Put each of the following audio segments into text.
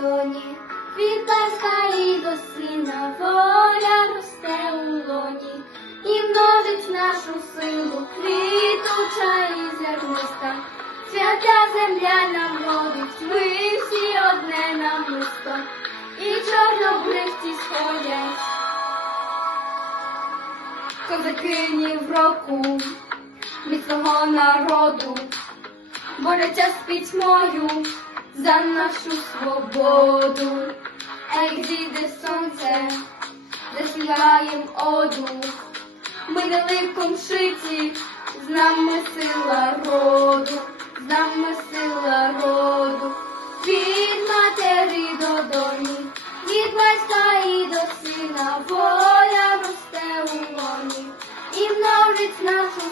доні, від батька і до сина. Воля росте у лоні, і множить нашу силу, квітуча і зерниста. Свята земля нам родить, ми всі одне намисто, і чорнобривці сходять. Козаки в року. Міцного народу, борються з пітьмою за нашу свободу. Ей, зійде сонце, засіяєм оду, ми далеком шиті, з нами сила роду, з нами сила роду, від матері до доні, від батька і до сина, воля росте у лоні, і множить нашу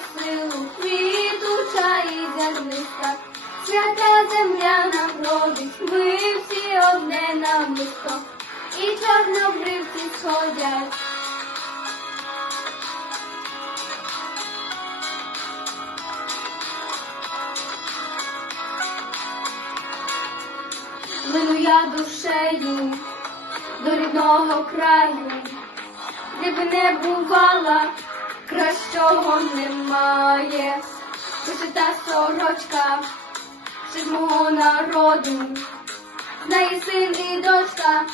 Свята земля нам родить, ми всі одне намисто, і чорнобривці сходять. Лину я душею до рідного краю, де б не бувала, кращого немає. Вишита сорочка, з мого народу, знає син і дочка,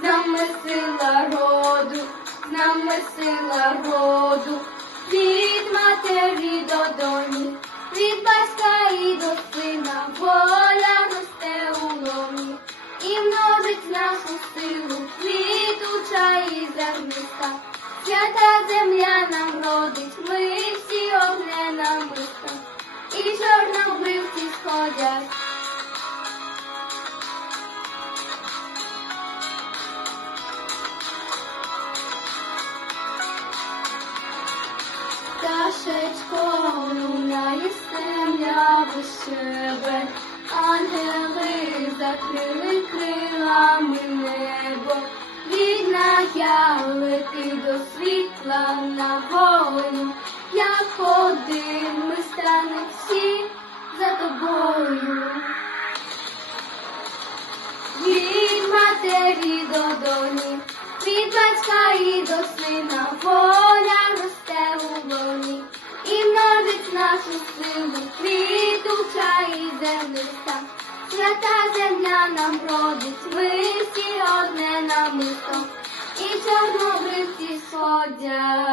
з нами сила роду, з нами сила роду, від матері до доні, від Пташечко лунає земля вишебе, ангели закрили крилами небо, Вільна я лети до світла на волю, як один ми станемо всі за тобою. Від матері до доні, від батька і до сина, зерниста. Свята земля нам родить, ми всі одне намисто, і чорнобривці сходять.